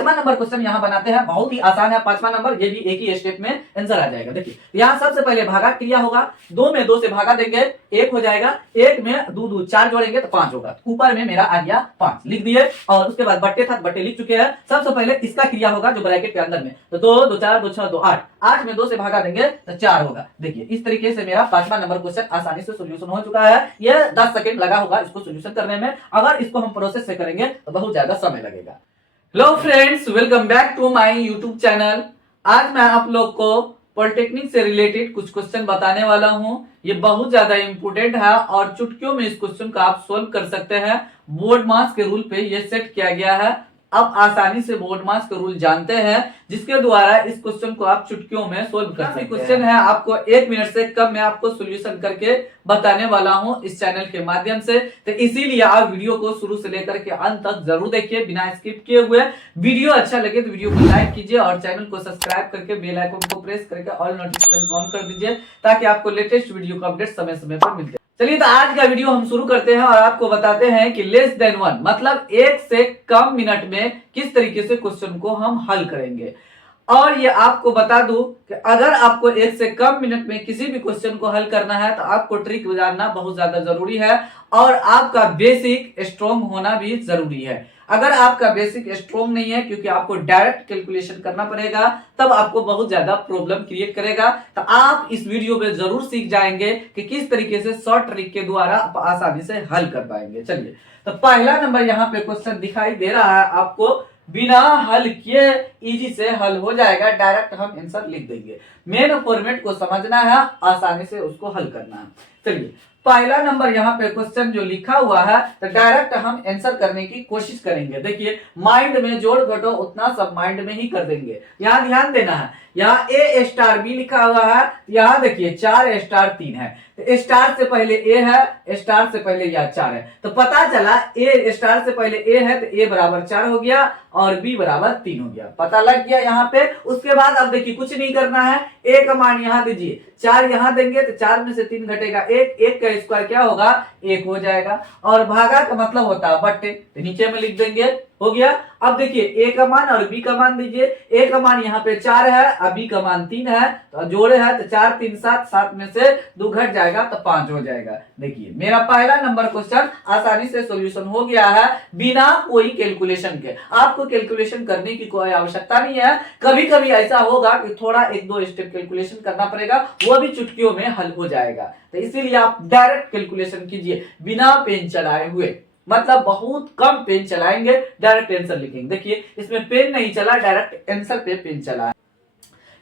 पांचवा number question यहाँ बनाते हैं, बहुत ही आसान है पांचवा नंबर, ये भी एक ही स्टेप में आंसर आ जाएगा। देखिए यहाँ सबसे पहले भागा क्रिया होगा, 2 में 2 से भागा देंगे 1 हो जाएगा, 1 में 2 2 4 जोड़ेंगे तो 5 होगा, ऊपर में मेरा आ गया 5 लिख दिए। और उसके बाद बट्टे था, बट्टे लिख चुके हैं। सबसे पहले इसका क्रिया होगा जो ब्रैकेट के अंदर में, तो 2 2 4 2 6 2 8, 8 में 2 से भागा देंगे तो 4 होगा। देखिए इस तरीके से मेरा पांचवा नंबर क्वेश्चन आसानी से सोल्यूशन हो चुका है। ये 10 सेकंड लगा होगा इसको सोल्यूशन करने में, अगर इसको हम प्रोसेस से करेंगे तो बहुत ज्यादा समय लगेगा। Hello friends, welcome back to my YouTube channel. आज मैं आप लोग को पॉलिटेक्निक से रिलेटेड कुछ क्वेश्चन बताने वाला हूं। ये बहुत ज्यादा इंपोर्टेंट है और चुटकियों में इस क्वेश्चन को आप सोल्व कर सकते हैं। बोर्ड मास के रूल पे ये सेट किया गया है। आप आसानी से बोर्ड मास के रूल जानते हैं, जिसके द्वारा इस क्वेश्चन को आप चुटकियों में सोल्व कर सकते हैं। क्वेश्चन है आपको 1 मिनट से कम में आपको सोल्यूशन करके बताने वाला हूं इस चैनल के माध्यम से, तो इसीलिए आप वीडियो को शुरू से लेकर के अंत तक जरूर देखिए बिना स्किप किए हुए। वीडियो अच्छा लगे तो वीडियो को लाइक कीजिए और चैनल को सब्सक्राइब करके बेल आइकन को प्रेस करके ऑल नोटिफिकेशन को ऑन कर दीजिए, ताकि आपको लेटेस्ट वीडियो का अपडेट समय समय पर मिलते। चलिए तो आज का वीडियो हम शुरू करते हैं और आपको बताते हैं कि लेस देन 1 मतलब 1 से कम मिनट में किस तरीके से क्वेश्चन को हम हल करेंगे। और ये आपको बता दूं कि अगर आपको 1 से कम मिनट में किसी भी क्वेश्चन को हल करना है तो आपको ट्रिक जानना बहुत ज्यादा जरूरी है और आपका बेसिक स्ट्रॉन्ग होना भी जरूरी है। अगर आपका बेसिक स्ट्रॉन्ग नहीं है, क्योंकि आपको डायरेक्ट कैलकुलेशन करना पड़ेगा, तब आपको बहुत ज्यादा प्रॉब्लम क्रिएट करेगा। तो आप इस वीडियो में जरूर सीख जाएंगे कि किस तरीके से शॉर्ट ट्रिक के द्वारा आप आसानी से हल कर पाएंगे। चलिए तो पहला नंबर यहाँ पे क्वेश्चन दिखाई दे रहा है आपको, बिना हल किए इजी से हल हो जाएगा, डायरेक्ट हम आंसर लिख देंगे। मेन फॉर्मेट को समझना है, आसानी से उसको हल करना है। चलिए पहला नंबर यहाँ पे क्वेश्चन जो लिखा हुआ है तो डायरेक्ट हम आंसर करने की कोशिश करेंगे। देखिए माइंड में जोड़ घटो उतना सब माइंड में ही कर देंगे। यहाँ ध्यान देना है, यहाँ ए स्टार बी लिखा हुआ है, यहाँ देखिए 4 स्टार 3 है, तो स्टार से पहले ए है, स्टार से पहले यह 4 है, तो पता चला ए स्टार से पहले ए है तो ए बराबर 4 हो गया और बी बराबर 3 हो गया, पता लग गया यहाँ पे। उसके बाद अब देखिए कुछ नहीं करना है, ए का मान यहाँ दीजिए, 4 यहाँ देंगे तो 4 में से 3 घटेगा 1, 1 का स्क्वायर क्या होगा 1 हो जाएगा, और भागा का मतलब होता है बट्टे, तो नीचे में लिख देंगे, हो गया। अब देखिए ए का मान और बी का मान दीजिए, ए का मान यहाँ पे 4 है और बी का मान 3 है, तो जोड़े है तो 4 3 7, 7 में से 2 घट जाएगा तो 5 हो जाएगा। देखिए मेरा पहला नंबर क्वेश्चन आसानी से सॉल्यूशन हो गया है बिना कोई कैलकुलेशन के। आपको कैलकुलेशन करने की कोई आवश्यकता नहीं है। कभी कभी ऐसा होगा कि थोड़ा 1-2 स्टेप कैलकुलेशन करना पड़ेगा, वो भी चुटकियों में हल हो जाएगा। तो इसीलिए आप डायरेक्ट कैलकुलेशन कीजिए बिना पेन चलाए हुए, मतलब बहुत कम पेन चलाएंगे, डायरेक्ट आंसर लिखेंगे। देखिए इसमें पेन नहीं चला, डायरेक्ट आंसर पे पेन चला है।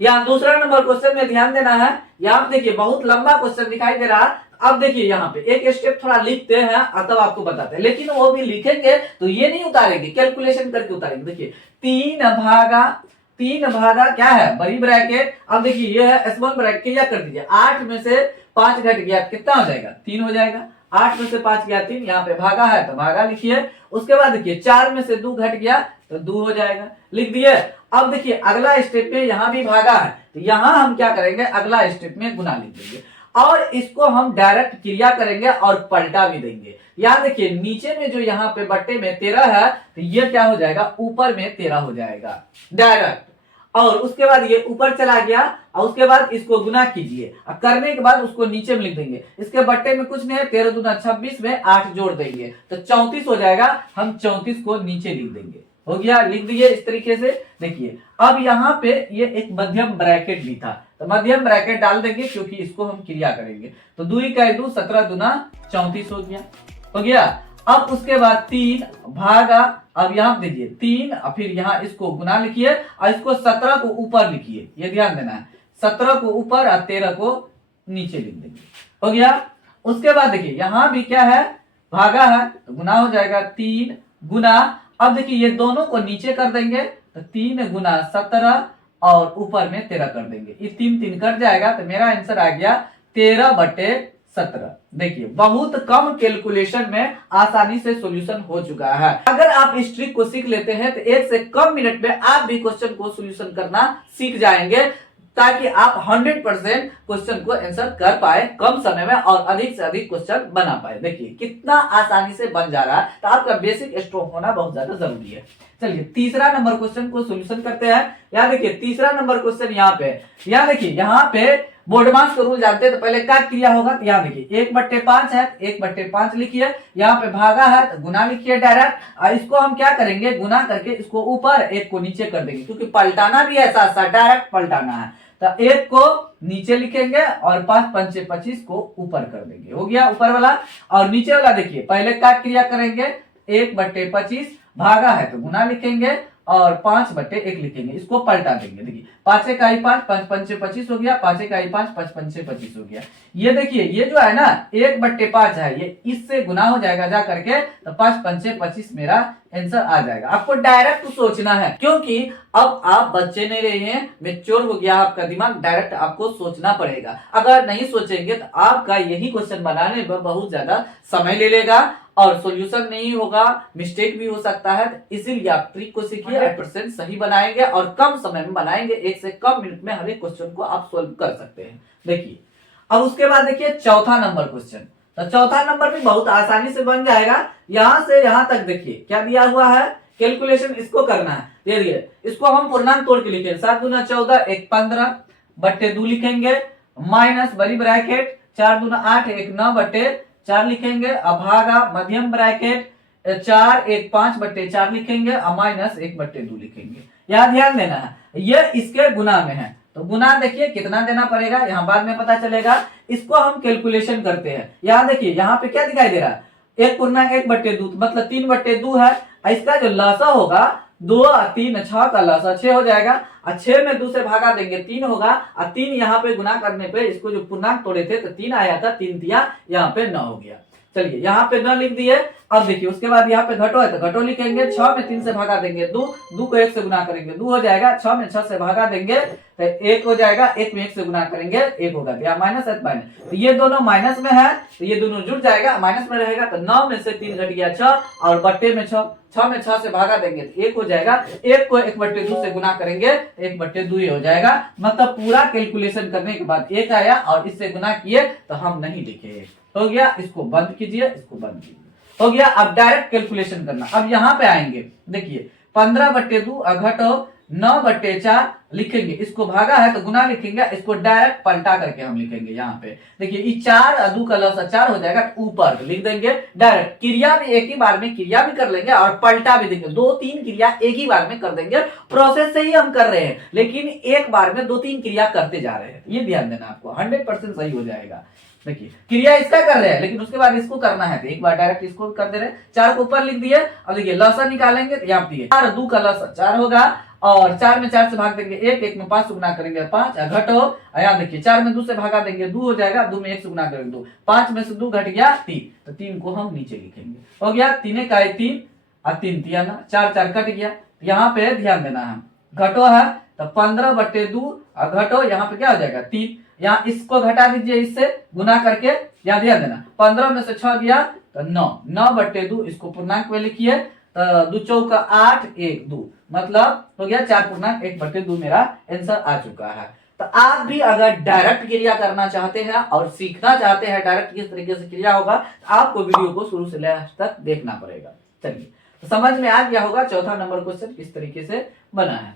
यहाँ दूसरा नंबर क्वेश्चन में ध्यान देना है, यहाँ देखिए बहुत लंबा क्वेश्चन दिखाई दे रहा है। अब देखिए यहाँ पे एक स्टेप थोड़ा लिखते हैं तब आपको बताते हैं, लेकिन वो भी लिखेंगे तो ये नहीं उतारेंगे, कैलकुलेशन करके उतारेंगे। देखिए 3 भागा क्या है बड़ी ब्रैकेट, अब देखिए ये है स्मॉल ब्रैकेट, क्या कर दीजिए 8 में से 5 घट गया कितना हो जाएगा 3 हो जाएगा, 8 में से 5 गया 3, यहाँ पे भागा है तो भागा लिखिए। उसके बाद देखिए 4 में से 2 घट गया तो 2 हो जाएगा, लिख दिए। अब देखिए अगला स्टेप में यहाँ भी भागा है तो यहाँ हम क्या करेंगे, अगला स्टेप में गुना लिख देंगे और इसको हम डायरेक्ट क्रिया करेंगे और पलटा भी देंगे। यहाँ देखिए नीचे में जो यहाँ पे बट्टे में 13 है तो ये क्या हो जाएगा ऊपर में 13 हो जाएगा डायरेक्ट, और उसके बाद ये ऊपर चला गया और उसके बाद इसको गुना कीजिए और करने के बाद उसको नीचे में लिख देंगे। इसके बट्टे में कुछ नहीं है, 13 दूना 26 में 8 जोड़ देंगे तो 34 हो जाएगा, हम 34 को नीचे लिख देंगे, हो गया, लिख दिए इस तरीके से। देखिए अब यहाँ पे ये एक मध्यम ब्रैकेट भी था तो मध्यम ब्रैकेट डाल देंगे, क्योंकि इसको हम क्रिया करेंगे। तो 2 का 2 17 दूना 34 हो गया, हो गया। अब उसके बाद 3 भागा, अब यहाँ दीजिए 3 और फिर यहाँ इसको गुना लिखिए और इसको 17 को ऊपर लिखिए, ये ध्यान देना है, 17 को ऊपर और 13 को नीचे लिख देंगे, हो गया। उसके बाद देखिए यहाँ भी क्या है भागा है तो गुना हो जाएगा 3 गुना, अब देखिए ये दोनों को नीचे कर देंगे तो 3 गुना 17 और ऊपर में 13 कर देंगे, ये 3 3 कट जाएगा तो मेरा आंसर आ गया 13/17। देखिए बहुत कम कैलकुलेशन में आसानी से सॉल्यूशन हो चुका है। अगर आप इस ट्रिक को सीख लेते हैं तो 1 से कम मिनट में आप भी क्वेश्चन को सॉल्यूशन करना सीख जाएंगे। ताकि आप 100% क्वेश्चन को आंसर कर पाए कम समय में और अधिक से अधिक क्वेश्चन बना पाए। देखिए कितना आसानी से बन जा रहा है, तो आपका बेसिक स्ट्रोंग होना बहुत ज्यादा जरूरी है। चलिए तीसरा नंबर क्वेश्चन को सोल्यूशन करते हैं। यहाँ देखिए तीसरा नंबर क्वेश्चन यहाँ पे, यहाँ देखिए यहाँ पे बोर्डमास का रूल जानते हैं, तो पहले क्या क्रिया होगा, तो यहाँ देखिए 1/5 है, 1/5 लिखिए, यहाँ पे भागा है तो गुना लिखिए डायरेक्ट, और इसको हम क्या करेंगे, गुना करके इसको ऊपर एक को नीचे कर देंगे, क्योंकि पलटाना भी है साथ साथ, डायरेक्ट पलटाना है। तो एक को नीचे लिखेंगे और 5 पंचे 25 को ऊपर कर देंगे, हो गया ऊपर वाला। और नीचे वाला देखिए पहले क्या क्रिया करेंगे, 1/25 भागा है तो गुना लिखेंगे और 5/1 लिखेंगे, इसको पलटा देंगे। देखिए 5 इकाई 5, 5 पंचे 25 हो गया, 5 इकाई 5, 5 पंचे 25 हो गया। ये देखिए ये जो है ना 1/5 है, ये इससे गुना हो जाएगा जा करके, तो 5 पंचे 25 मेरा आंसर आ जाएगा। आपको डायरेक्ट सोचना है, क्योंकि अब आप बच्चे नहीं रहे हैं, मैच्योर हो गया आपका दिमाग, डायरेक्ट आपको सोचना पड़ेगा। अगर नहीं सोचेंगे तो आपका यही क्वेश्चन बनाने में बहुत ज्यादा समय ले लेगा और सॉल्यूशन नहीं होगा, मिस्टेक भी हो सकता है। इसीलिए आप ट्रिक को सीखिए, 100% सही बनाएंगे और कम समय में बनाएंगे, 1 से कम मिनट में हर एक क्वेश्चन को आप सोल्व कर सकते हैं। देखिए अब उसके बाद देखिए चौथा नंबर क्वेश्चन, तो चौथा नंबर भी बहुत आसानी से बन जाएगा। यहां से यहां तक देखिए क्या दिया हुआ है, कैलकुलेशन इसको करना है। देखिए इसको हम पूर्णांक तोड़ के लिखेंगे, 7 दूना 14, 1 15/2 लिखेंगे, माइनस बड़ी ब्रैकेट 4 दूना 8, 1 9/4 लिखेंगे, अभागा मध्यम ब्रैकेट 4, 1 5/4 लिखेंगे और माइनस 1/2 लिखेंगे। यहाँ ध्यान देना है, ये इसके गुना में है, तो गुना देखिए कितना देना पड़ेगा, यहाँ बाद में पता चलेगा। इसको हम कैलकुलेशन करते हैं। यहाँ देखिए यहाँ पे क्या दिखाई दे रहा है, 1/1/2 मतलब 3/2 है। इसका जो लसा होगा 2 और 3 6 का लसा 6 हो जाएगा, और 6 में 2 से भागा देंगे 3 होगा, और 3 यहाँ पे गुना करने पे इसको जो पूर्णांक तोड़े थे तो 3 आया था, 3 दिया, यहाँ पे 9 हो गया। चलिए यहाँ पे 9 लिख दिए। अब देखिए उसके बाद यहाँ पे घटो है तो घटो लिखेंगे, 6 में 3 से भागा देंगे 2, 2 को 1 से गुना करेंगे 2 हो जाएगा, 6 में 6 से भागा देंगे तो 1 हो जाएगा, 1 में 1 से गुना करेंगे 1 होगा, या माइनस है माइनस, तो ये दोनों माइनस में है तो ये दोनों जुड़ जाएगा, माइनस में रहेगा, तो 9 में से 3 घट गया 6 और बट्टे में 6, 6 में 6 से भागा देंगे तो 1 हो जाएगा, 1 को 1/2 से गुना करेंगे 1/2 ही हो जाएगा। मतलब पूरा कैलकुलेशन करने के बाद 1 आया और इससे गुना किए तो हम नहीं लिखे, हो गया। इसको बंद कीजिए, इसको बंद कीजिए, हो गया। अब डायरेक्ट कैलकुलेशन करना। अब यहाँ पे आएंगे, देखिए 15/2 घटो 9/4 लिखेंगे, इसको भागा है तो गुना लिखेंगे, इसको डायरेक्ट पलटा करके हम लिखेंगे। यहाँ पे देखिए ये 4 2 का लसा 4 हो जाएगा, तो ऊपर लिख देंगे डायरेक्ट। क्रिया भी एक ही बार में क्रिया भी कर लेंगे और पलटा भी देंगे, 2-3 क्रिया एक ही बार में कर देंगे। प्रोसेस से ही हम कर रहे हैं, लेकिन एक बार में 2-3 क्रिया करते जा रहे हैं, ये ध्यान देना आपको, 100% सही हो जाएगा। देखिए क्रिया इसका कर रहे हैं, लेकिन उसके बाद इसको करना है, तो एक बार डायरेक्ट इसको कर दे रहे हैं। 4 को ऊपर लिख दिए। अब देखिए लसा निकालेंगे तो यहाँ पे 4 2 का लसा 4 होगा, और 4 में 4 से भाग देंगे 1, 1 में 5 से गुना करेंगे 5, घटो, यहाँ देखिए 4 में 2 से भागा देंगे 2 हो जाएगा, 2 में 1 से गुना करेंगे 2, 5 में से 2 घट गया 3, तो 3 को हम नीचे लिखेंगे, हो गया। 3 का 3 और 3 तिया ना 4 4 कट गया। यहाँ पे ध्यान देना है, घटो है तो 15/2 और घटो यहाँ पे क्या हो जाएगा 3, यहाँ इसको घटा दीजिए इससे गुना करके, यहाँ ध्यान देना 15 में से 6 गया तो 9, 9/2 इसको पूर्णांक में लिखिए, तो 2 चौका 8 1 2 मतलब हो गया 4 पूर्णांक 1/2 मेरा आंसर आ चुका है। तो आप भी अगर डायरेक्ट क्रिया करना चाहते हैं और सीखना चाहते हैं डायरेक्ट किस तरीके से क्रिया होगा, तो आपको वीडियो को शुरू से लास्ट तक देखना पड़ेगा। चलिए तो समझ में आ गया होगा चौथा नंबर क्वेश्चन किस तरीके से बना है।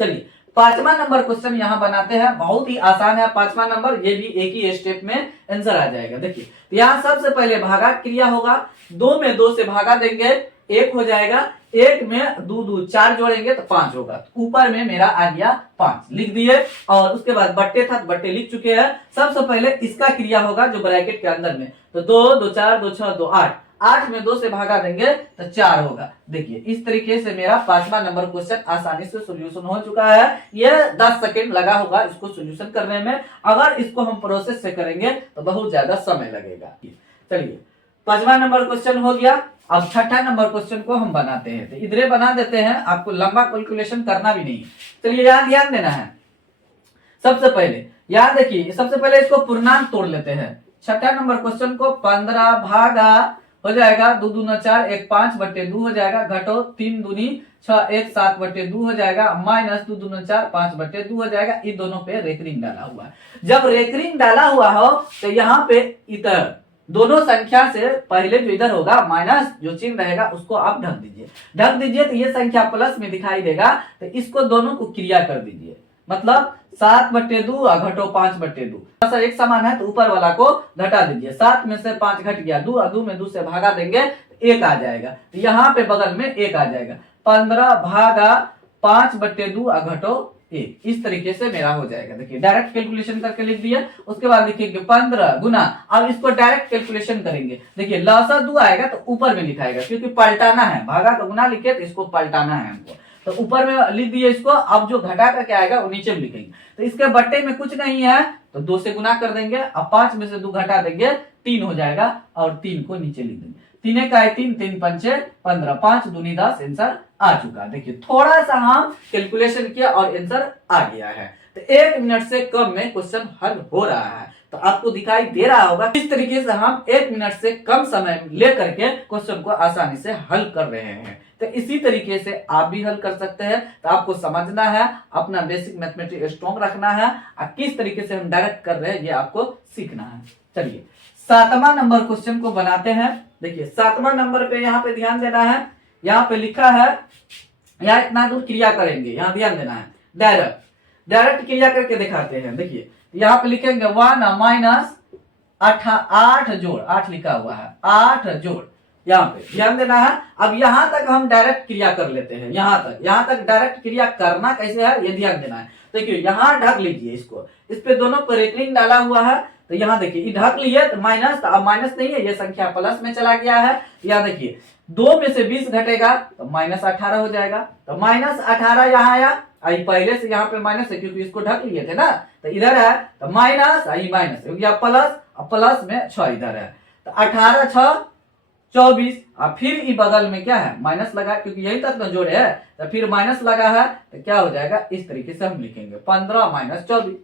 चलिए पांचवा नंबर क्वेश्चन यहाँ बनाते हैं, बहुत ही आसान है पांचवा नंबर, ये भी एक ही स्टेप में आंसर आ जाएगा। देखिए तो यहाँ सबसे पहले भागा क्रिया होगा, 2 में 2 से भागा देंगे 1 हो जाएगा, 1 में 2 2 4 जोड़ेंगे तो 5 होगा, तो ऊपर में मेरा आ गया 5 लिख दिए। और उसके बाद बट्टे था, बट्टे लिख चुके हैं। सबसे पहले इसका क्रिया होगा जो ब्रैकेट के अंदर में, तो 2 2 4 2 6 2 8, 8 में 2 से भागा देंगे तो 4 होगा। देखिए इस तरीके से मेरा पांचवा नंबर क्वेश्चन आसानी से सॉल्यूशन हो चुका है। ये 10 सेकंड लगा होगा इसको सॉल्यूशन करने में, अगर इसको हम प्रोसेस से करेंगे तो बहुत ज्यादा समय लगेगा। चलिए पांचवा नंबर क्वेश्चन हो गया। अब छठा नंबर क्वेश्चन को हम बनाते हैं, तो इधरे बना देते हैं, आपको लंबा कैलकुलेशन करना भी नहीं। चलिए यहाँ ध्यान देना है, सबसे पहले यहाँ देखिए, सबसे पहले इसको पूर्णांक तोड़ लेते हैं। छठा नंबर क्वेश्चन को 15 भागा हो जाएगा 2 दूना 4, 1 5 बटे 2 हो जाएगा, घटो 3 दूनी 6, 1 7 बटे 2 हो जाएगा, माइनस 2 दूना 4, 5 बटे 2 हो जाएगा। इन दोनों पे रेकरिंग डाला हुआ है। जब रेकरिंग डाला हुआ हो तो यहाँ पे इधर दोनों संख्या से पहले जो इधर होगा माइनस जो चिन्ह रहेगा उसको आप ढक दीजिए। ढक दीजिए तो ये संख्या प्लस में दिखाई देगा, तो इसको दोनों को क्रिया कर दीजिए। मतलब 7 बटे 2 घटो 5 बटे 2 एक समान है तो ऊपर वाला को घटा दीजिए। 7 में से 5 घट गया, 2 2 में 2 से भागा देंगे 1 आ जाएगा, तो यहाँ पे बगल में 1 आ जाएगा। 15 भागा 5 बटे 2 घटो 1, इस तरीके से मेरा हो जाएगा। देखिए डायरेक्ट कैलकुलेशन करके लिख दिया। उसके बाद लिखेंगे 15 गुना, अब इसको डायरेक्ट कैलकुलेशन करेंगे। देखिए लसा 2 आएगा तो ऊपर में लिखाएगा, क्योंकि पलटाना है, भागा का गुना लिखे तो इसको पलटाना है हमको, तो ऊपर में लिख दिए इसको। अब जो घटा करके आएगा वो नीचे में लिखेंगे। तो इसके बट्टे में कुछ नहीं है तो 2 से गुना कर देंगे। अब 5 में से 2 घटा देंगे 3 हो जाएगा, और 3 को नीचे लिख देंगे। 3 का 3, 3 पंचे 15, 5 दूनी 10, आंसर आ चुका। देखिए थोड़ा सा हम कैलकुलेशन किया और आंसर आ गया है। तो 1 मिनट से कम में क्वेश्चन हल हो रहा है। तो आपको दिखाई दे रहा होगा इस तरीके से हम 1 मिनट से कम समय लेकर के क्वेश्चन को आसानी से हल कर रहे हैं। तो इसी तरीके से आप भी हल कर सकते हैं। तो आपको समझना है, अपना बेसिक मैथमेटिक्स स्ट्रॉन्ग रखना है, और किस तरीके से हम डायरेक्ट कर रहे हैं ये आपको सीखना है। चलिए 7वां नंबर क्वेश्चन को बनाते हैं। देखिए 7वां नंबर पे यहाँ पे ध्यान देना है। यहाँ पे लिखा है, यहाँ इतना दूर क्रिया करेंगे, यहाँ ध्यान देना है। डायरेक्ट क्रिया करके दिखाते हैं। देखिए यहाँ पे लिखेंगे 1 माइनस 8 जोड़ 8 लिखा हुआ है, 8 जोड़, यहाँ पे ध्यान देना है। अब यहाँ तक हम डायरेक्ट क्रिया कर लेते हैं। यहाँ तक डायरेक्ट क्रिया करना कैसे है ये ध्यान देना है। देखिए यहाँ ढक लीजिए इसको, इस पे दोनों पर रेकरिंग डाला हुआ है। तो यहाँ देखिए ढक लिए तो माइनस, तो अब माइनस नहीं है, ये संख्या प्लस में चला गया है। यहाँ देखिए 2 में से 20 घटेगा तो माइनस 18 हो जाएगा। तो माइनस 18 यहाँ आया, आई पहले से यहाँ पे माइनस है क्योंकि इसको ढक लिए थे ना, तो इधर है तो माइनस, आई माइनस हो गया प्लस, अब प्लस में 6 इधर है, तो 18 6 24। अब फिर बगल में क्या है माइनस लगा, क्योंकि यही तक तो जोड़े है, तो फिर माइनस लगा है, तो क्या हो जाएगा इस तरीके से हम लिखेंगे 15 माइनस 24।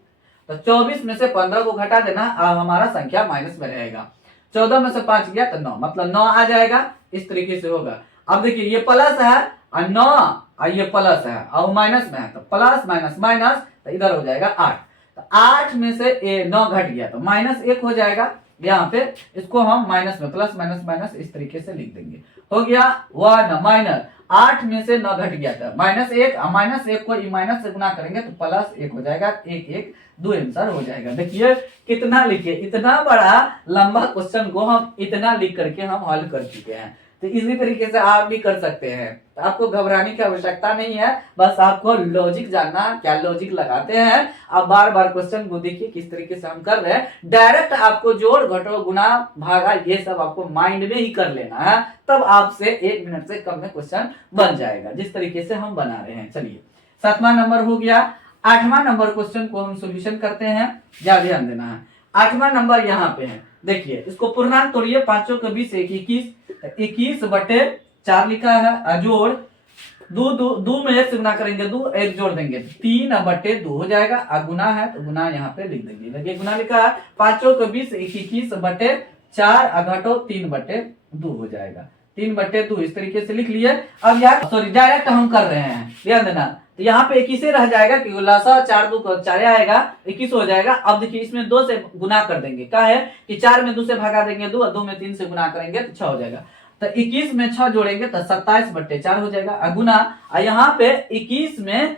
तो 24 में से 15 को घटा देना, अब हमारा संख्या माइनस में रहेगा। 14 में से 5 गया तो 9, मतलब 9 आ जाएगा। इस तरीके से होगा। अब देखिए ये प्लस है और 9 और ये प्लस है और माइनस में है, तो प्लस माइनस माइनस, तो इधर हो जाएगा 8। तो 8 में से 9 घट गया तो माइनस 1 हो जाएगा। यहाँ पे इसको हम माइनस में प्लस माइनस माइनस इस तरीके से लिख देंगे। हो गया 1 माइनस 8 में से 9 घट गया था माइनस 1, माइनस 1 को माइनस से गुना करेंगे तो प्लस 1 हो जाएगा। 1 1 2 आंसर हो जाएगा। देखिए कितना लिखे, इतना बड़ा लंबा क्वेश्चन को हम इतना लिख करके हम हल कर चुके हैं। तो इसी तरीके से आप भी कर सकते हैं। तो आपको घबराने की आवश्यकता नहीं है, बस आपको लॉजिक जानना, क्या लॉजिक लगाते हैं। आप बार बार क्वेश्चन को देखिए किस तरीके से हम कर रहे हैं। डायरेक्ट आपको जोड़ घटो गुना भागा ये सब आपको माइंड में ही कर लेना है, तब आपसे 1 मिनट से कम में क्वेश्चन बन जाएगा, जिस तरीके से हम बना रहे हैं। चलिए 7वां नंबर हो गया। 8वां नंबर क्वेश्चन को हम सोल्यूशन करते हैं, क्या ध्यान देना है। 8वां नंबर यहाँ पे है। देखिए इसको पूर्णांक तोड़िए, 5 के 20 21, 21 बटे 4 लिखा है, जोड़ 2 में 1 से गुना करेंगे 2, 1 जोड़ देंगे 3 बटे 2 हो जाएगा। गुना है तो गुना यहाँ पे लिख देंगे। देखिए गुना लिखा है 5 के 20 21 बटे 4 घटो 3 बटे 2 हो जाएगा। 3 बटे 2 इस तरीके से लिख लिए। अब यहाँ सॉरी डायरेक्ट हम कर रहे हैं, ध्यान देना। तो यहाँ पे 21 रह जाएगा, क्योंकि लासा 4 2 4 आएगा 21 हो जाएगा। अब देखिए इसमें 2 से गुना कर देंगे, क्या है कि 4 में 2 से भागा देंगे 2, 2 में 3 से गुना करेंगे तो 6 हो जाएगा। तो 21 में 6 जोड़ेंगे तो 27 बटे 4 हो जाएगा। गुना यहाँ पे 21 में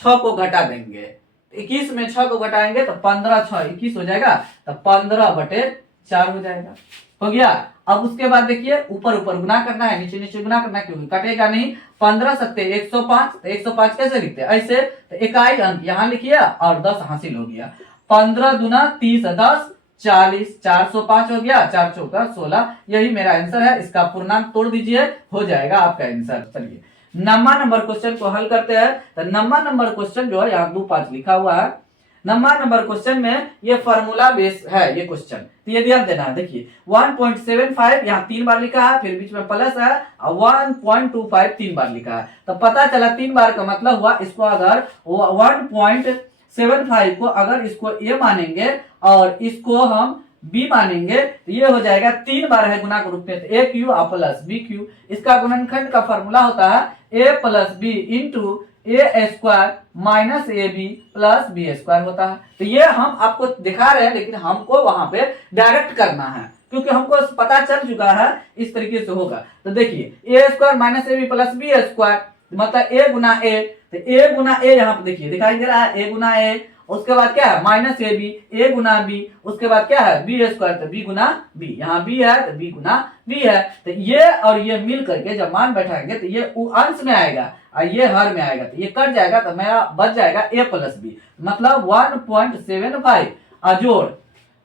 6 को घटा देंगे, 21 में 6 को घटाएंगे तो 15 6 21 हो जाएगा, तो 15 बटे 4 हो जाएगा। हो गया। अब उसके बाद देखिए ऊपर ऊपर गुना करना है, नीचे नीचे गुना करना है, क्योंकि कटेगा नहीं। 15 सत्ते 105, तो 105 कैसे लिखते हैं ऐसे, तो इकाई अंक यहाँ लिखिए और 10 हासिल हो गया। 15 दूना 30 10 40, 405 हो गया, 4 चौका 16। यही मेरा आंसर है। इसका पूर्णांक तोड़ दीजिए, हो जाएगा आपका आंसर। चलिए 9वां नंबर क्वेश्चन को हल करते हैं। तो 9वां नंबर क्वेश्चन जो है यहाँ 2 5 लिखा हुआ है। 9वां नंबर क्वेश्चन में ये फार्मूला बेस है ये क्वेश्चन, तो ये ध्यान देना है। देखिए 1.75 यहाँ 3 बार लिखा है, फिर बीच में प्लस है, और 1.25 3 बार लिखा है। तो पता चला 3 बार का मतलब हुआ इसको अगर 1.75 को अगर इसको ए मानेंगे और इसको हम बी मानेंगे तो ये हो जाएगा 3 बार है गुना के रूप में, तो A cube plus B cube. इसका गुणनखंड का फॉर्मूला होता है A plus B into A square minus A B plus B square होता है। तो ये हम आपको दिखा रहे हैं, लेकिन हमको वहां पे डायरेक्ट करना है क्योंकि हमको पता चल चुका है इस तरीके से होगा। तो देखिए A square minus A B plus B square मतलब ए गुना ए, तो ए गुना ए यहाँ पे देखिए दिखाई दे रहा है ए गुना ए, उसके बाद क्या है माइनस ए बी, ए गुना बी, उसके बाद क्या है बी स्क्वायर, तो बी गुना बी, यहाँ बी है तो बी गुना बी है। तो ये और ये मिल करके जब मान बैठाएंगे तो ये अंश में आएगा और ये हर में आएगा, तो ये कट जाएगा तो मेरा बच जाएगा ए प्लस बी मतलब 1.75 और जोड़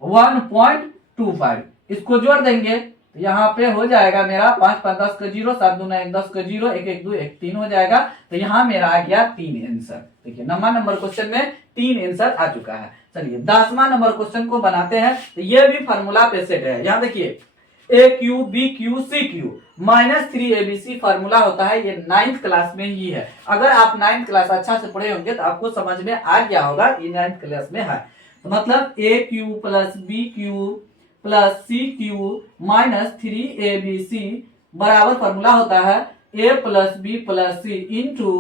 1.25, इसको जोड़ देंगे तो यहाँ पे हो जाएगा मेरा 5 5 10 का 0, 7 दूना 1 10 का 0, 1 1 2 1 3 हो जाएगा। तो यहाँ मेरा आ गया 3 आंसर। देखिए 9वां नंबर क्वेश्चन में 3 आंसर आ चुका है। चलिए 10वां नंबर क्वेश्चन को बनाते हैं। तो ये भी फार्मूला पे सेट है। यहाँ देखिए A cube B cube C cube minus 3abc formula होता है, ये 9th क्लास में ही है। अगर आप 9th क्लास अच्छा से पढ़े होंगे तो आपको समझ में आ गया होगा, ये 9th क्लास में है। तो मतलब A cube plus B cube plus C cube minus 3abc बराबर फॉर्मूला होता है A plus B plus C into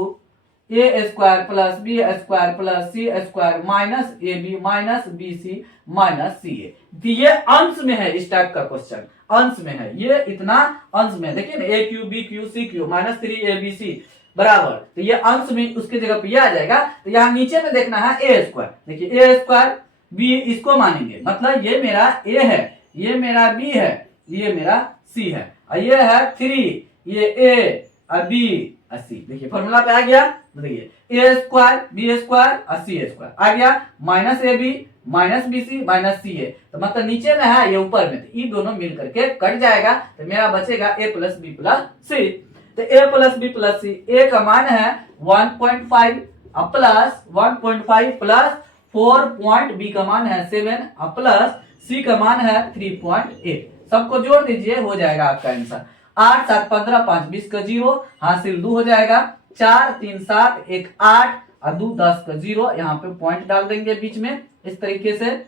A square plus B square plus C square minus A B minus B C minus C A. ये अंश में है, इस type का question अंश में है, ये इतना अंश में देखिए A cube B cube C cube minus 3abc बराबर, तो ये अंश में उसके जगह पे ये आ जाएगा। तो यहाँ नीचे में देखना है ए स्क्वायर, देखिए ए स्क्वायर बी इसको मानेंगे मतलब ये मेरा ए है, ये मेरा बी है, ये मेरा सी है और ये है 3, ये ए और बी और सी। देखिए फॉर्मूला पे आ गया, देखिए ए स्क्वायर बी स्क्वायर और सी स्क्वायर आ गया minus A B minus B C minus C A, तो मतलब नीचे में है ये ऊपर में, तो ये दोनों मिल करके कट जाएगा तो मेरा बचेगा ए प्लस बी प्लस सी। तो ए प्लस बी प्लस सी, ए का मान है 1.5 प्लस 1.5 प्लस 4 बी का मान है 7 प्लस सी का मान है 3.8, सबको जोड़ दीजिए हो जाएगा आपका आंसर 8 7 15 5 20 का 0 हासिल 2 हो जाएगा, 4 3 7 1 8 और 2 10 का 0, यहाँ पे पॉइंट डाल देंगे बीच में, इस तरीके से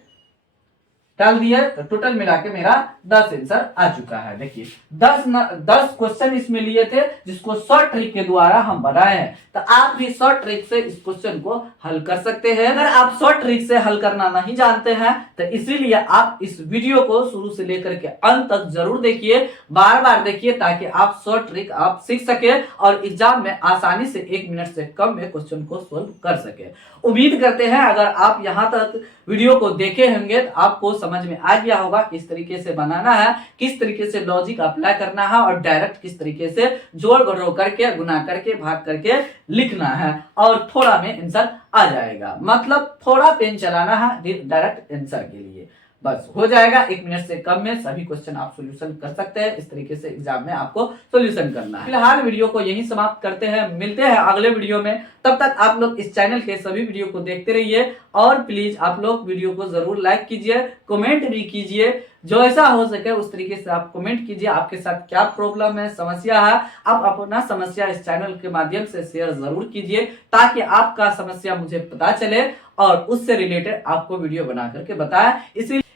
डाल दिया तो टोटल मिला के मेरा 10 आंसर आ चुका है। देखिए 10 क्वेश्चन इसमें लिए थे जिसको शॉर्ट ट्रिक के द्वारा हम बनाए हैं, तो आप भी शॉर्ट ट्रिक से इस क्वेश्चन को हल कर सकते हैं। अगर आप शॉर्ट ट्रिक से हल करना नहीं जानते हैं तो इसीलिए आप इस वीडियो को शुरू से लेकर के अंत तक जरूर देखिए, बार बार देखिए, ताकि आप शॉर्ट ट्रिक आप सीख सके और एग्जाम में आसानी से 1 मिनट से कम में क्वेश्चन को सोल्व कर सके। उम्मीद करते हैं अगर आप यहाँ तक वीडियो को देखे होंगे तो आपको समझ में आ गया होगा किस तरीके से बनाना है, किस तरीके से लॉजिक अप्लाई करना है और डायरेक्ट किस तरीके से जोड़ घटाव करके गुना करके भाग करके लिखना है और थोड़ा में आंसर आ जाएगा। मतलब थोड़ा पेन चलाना है डायरेक्ट आंसर के लिए, बस हो जाएगा। 1 मिनट से कम में सभी क्वेश्चन आप सॉल्यूशन कर सकते हैं। इस तरीके से एग्जाम में आपको सॉल्यूशन करना है। फिलहाल वीडियो को यहीं समाप्त करते हैं, मिलते हैं अगले वीडियो में। तब तक आप लोग इस चैनल के सभी वीडियो को देखते रहिए और प्लीज आप लोग वीडियो को जरूर लाइक कीजिए, कमेंट भी कीजिए, जो ऐसा हो सके उस तरीके से आप कमेंट कीजिए। आपके साथ क्या प्रॉब्लम है, समस्या है, आप अपना समस्या इस चैनल के माध्यम से शेयर जरूर कीजिए ताकि आपका समस्या मुझे पता चले और उससे रिलेटेड आपको वीडियो बना करके बताए।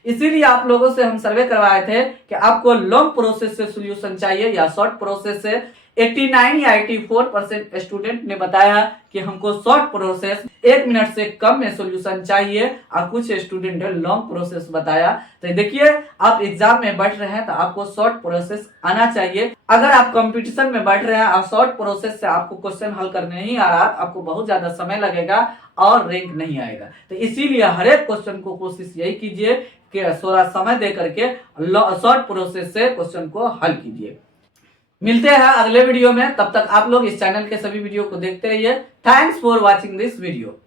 इसीलिए आप लोगों से हम सर्वे करवाए थे कि आपको लॉन्ग प्रोसेस से सॉल्यूशन चाहिए या शॉर्ट प्रोसेस से। 89 या 84% स्टूडेंट ने बताया कि हमको शॉर्ट प्रोसेस 1 मिनट से कम में सॉल्यूशन चाहिए और कुछ स्टूडेंट ने लॉन्ग प्रोसेस बताया। तो देखिए आप एग्जाम में बैठ रहे हैं तो आपको शॉर्ट प्रोसेस आना चाहिए। अगर आप कंपटीशन में बैठ रहे हैं और शॉर्ट प्रोसेस से आपको क्वेश्चन हल करने नहीं आ रहा, आपको बहुत ज्यादा समय लगेगा और रैंक नहीं आएगा। तो इसीलिए हर एक क्वेश्चन को कोशिश यही कीजिए कि थोड़ा समय दे करके शॉर्ट प्रोसेस से क्वेश्चन को हल कीजिए। मिलते हैं अगले वीडियो में, तब तक आप लोग इस चैनल के सभी वीडियो को देखते रहिए। Thanks for watching this video.